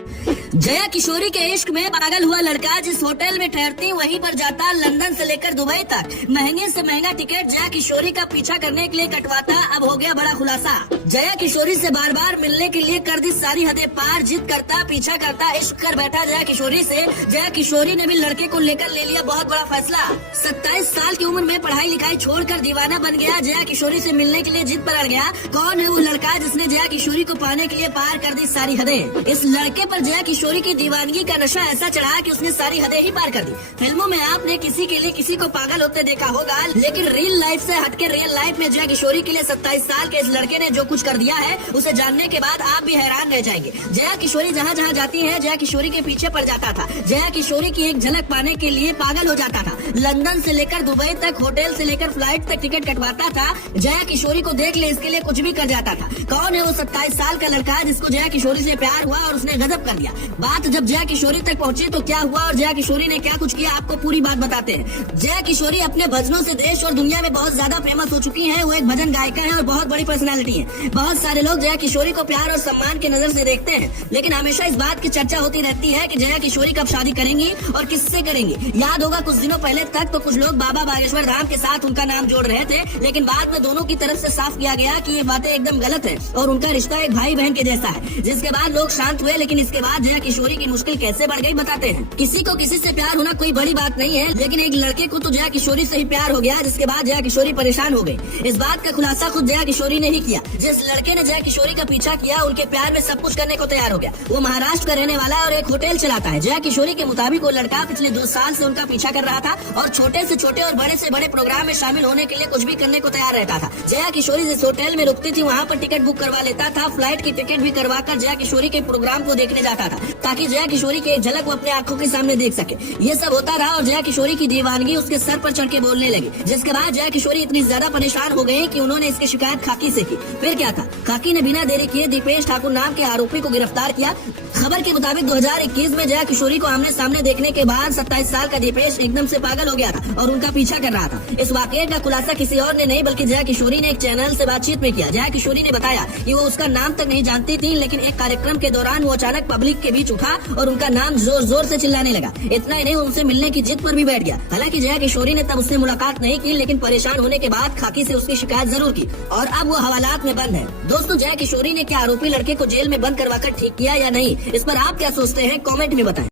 जया किशोरी के इश्क में पागल हुआ लड़का जिस होटल में ठहरती वहीं पर जाता लंदन से लेकर दुबई तक महंगे से महंगा टिकट जया किशोरी का पीछा करने के लिए कटवाता। अब हो गया बड़ा खुलासा। जया किशोरी से बार बार मिलने के लिए कर दी सारी हदें पार, जिद करता पीछा करता इश्क कर बैठा जया किशोरी से। जया किशोरी ने भी लड़के को लेकर ले लिया बहुत बड़ा फैसला। 27 साल की उम्र में पढ़ाई लिखाई छोड़कर दीवाना बन गया। जया किशोरी से मिलने के लिए जिद पर अड़ गया। कौन है वो लड़का जिसने जया किशोरी को पाने के लिए पार कर दी सारी हदें? इस लड़के पर जया किशोरी की दीवानगी का नशा ऐसा चढ़ा कि उसने सारी हदें ही पार कर दी। फिल्मों में आपने किसी के लिए किसी को पागल होते देखा होगा, लेकिन रियल लाइफ से हटके रियल लाइफ में जया किशोरी के लिए 27 साल के इस लड़के ने जो कुछ कर दिया है उसे जानने के बाद आप भी हैरान रह जाएंगे। जया किशोरी जहाँ जहाँ जाती है जया किशोरी के पीछे पड़ जाता था। जया किशोरी की एक झलक पाने के लिए पागल हो जाता था। लंदन से लेकर दुबई तक, होटल से लेकर फ्लाइट तक टिकट कटवाता था। जया किशोरी को देख ले इसके लिए कुछ भी कर जाता था। कौन है वो 27 साल का लड़का जिसको जया किशोरी से प्यार हुआ और उसने गजब कर दिया? बात जब जया किशोरी तक पहुंची तो क्या हुआ और जया किशोरी ने क्या कुछ किया, आपको पूरी बात बताते हैं। जया किशोरी अपने भजनों से देश और दुनिया में बहुत ज्यादा फेमस हो चुकी हैं। वो एक भजन गायिका है और बहुत बड़ी पर्सनालिटी है। बहुत सारे लोग जया किशोरी को प्यार और सम्मान की नजर से देखते हैं, लेकिन हमेशा इस बात की चर्चा होती रहती है कि जया किशोरी कब शादी करेंगी और किससे करेंगी। याद होगा कुछ दिनों पहले तक तो कुछ लोग बाबा बागेश्वर धाम के साथ उनका नाम जोड़ रहे थे, लेकिन बाद में दोनों की तरफ से साफ किया गया कि ये बातें एकदम गलत है और उनका रिश्ता एक भाई बहन के जैसा है। जिसके बाद लोग शांत हुए, लेकिन इसके बाद जया किशोरी की मुश्किल कैसे बढ़ गई बताते हैं। किसी को किसी से प्यार होना कोई बड़ी बात नहीं है, लेकिन एक लड़के को तो जया किशोरी से ही प्यार हो गया, जिसके बाद जया किशोरी परेशान हो गई। इस बात का खुलासा खुद जया किशोरी ने ही किया। जिस लड़के ने जया किशोरी का पीछा किया उनके प्यार में सब कुछ करने को तैयार हो गया। वो महाराष्ट्र का रहने वाला है और एक होटल चलाता है। जया किशोरी के मुताबिक वो लड़का पिछले 2 साल से उनका पीछा कर रहा था और छोटे से छोटे और बड़े से बड़े प्रोग्राम में शामिल होने के लिए कुछ भी करने को तैयार रहता था। जया किशोरी जिस होटल में रुकती थी वहाँ पर टिकट बुक करवा लेता था। फ्लाइट की टिकट भी करवाकर जया किशोरी के प्रोग्राम को देखने जाता था, ताकि जया किशोरी की एक झलक वो अपने आंखों के सामने देख सके। ये सब होता रहा और जया किशोरी की दीवानगी उसके सर पर चढ़ के बोलने लगी, जिसके बाद जया किशोरी इतनी ज्यादा परेशान हो गई कि उन्होंने इसकी शिकायत खाकी से की। फिर क्या था, खाकी ने बिना देरी किए दीपेश ठाकुर नाम के आरोपी को गिरफ्तार किया। खबर के मुताबिक 2021 में जया किशोरी को आमने सामने देखने के बाद 27 साल का दीपेश एकदम से पागल हो गया था और उनका पीछा कर रहा था। इस वाकये का खुलासा किसी और ने नहीं बल्कि जया किशोरी ने एक चैनल से बातचीत में किया। जया किशोरी ने बताया कि वो उसका नाम तक नहीं जानती थी, लेकिन एक कार्यक्रम के दौरान वो अचानक पब्लिक के बीच उठा और उनका नाम जोर जोर से चिल्लाने लगा। इतना ही नहीं, उनसे मिलने की जिद पर भी बैठ गया। हालांकि जया किशोरी ने तब उससे मुलाकात नहीं की, लेकिन परेशान होने के बाद खाकी से उसकी शिकायत जरूर की और अब वो हवालात में बंद है। दोस्तों, जया किशोरी ने क्या आरोपी लड़के को जेल में बंद करवाकर ठीक किया या नहीं, इस पर आप क्या सोचते हैं कमेंट में बताएं।